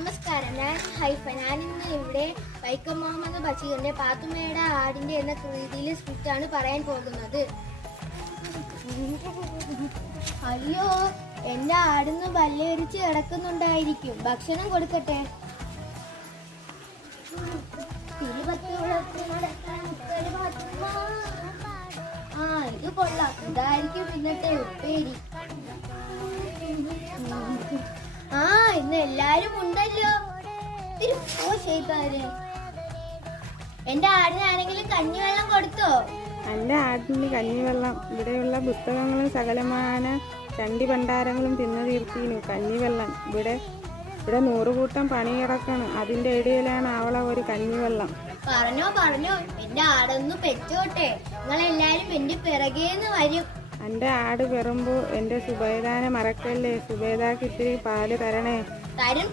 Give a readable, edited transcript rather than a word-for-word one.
നമസ്കാരം, ഞാൻ ഹൈഫ. ഞാനിന്ന് ഇവിടെ വൈക്കം മുഹമ്മദ് ബഷീറിന്റെ പാത്തുമ്മയുടെ ആടിന്റെ എന്ന കൃതിയിലെ സ്ക്രിപ്റ്റാണ് പറയാൻ പോകുന്നത്. അയ്യോ, എന്റെ ആടുന്ന് പല്ലേരിച്ച് കിടക്കുന്നുണ്ടായിരിക്കും. ഭക്ഷണം കൊടുക്കട്ടെ. ആ, ഇത് കൊള്ളാം. ഇതായിരിക്കും ഇന്നത്തെ ഉപ്പേരി. ആ, ഇന്ന് എല്ലാരും ഉണ്ടല്ലോ. എന്റെ ആടിനാണെങ്കിലും കഞ്ഞിവെള്ളം കൊടുത്തോ? എന്റെ ആടിന് കഞ്ഞിവെള്ളം ഇവിടെയുള്ള പുസ്തകങ്ങളും സകലമാന ചണ്ടി ഭണ്ഡാരങ്ങളും തിന്നു തീർത്തീനു. കഞ്ഞിവെള്ളം ഇവിടെ 100 കൂട്ടം പണി കിടക്കണം. അതിന്റെ ഇടയിലാണ് അവളെ ഒരു കഞ്ഞിവെള്ളം. പറഞ്ഞോ, എന്റെ ആടൊന്ന് പെറ്റോട്ടെ. നിങ്ങളെല്ലാരും എന്റെ പിറകേന്ന് വരും. എന്റെ ആട് പെറുമ്പോ എന്റെ സുബൈദാനെ മറക്കല്ലേ. സുബൈദാക്ക് ഇത്തിരി പാല് തരണേ. തരും.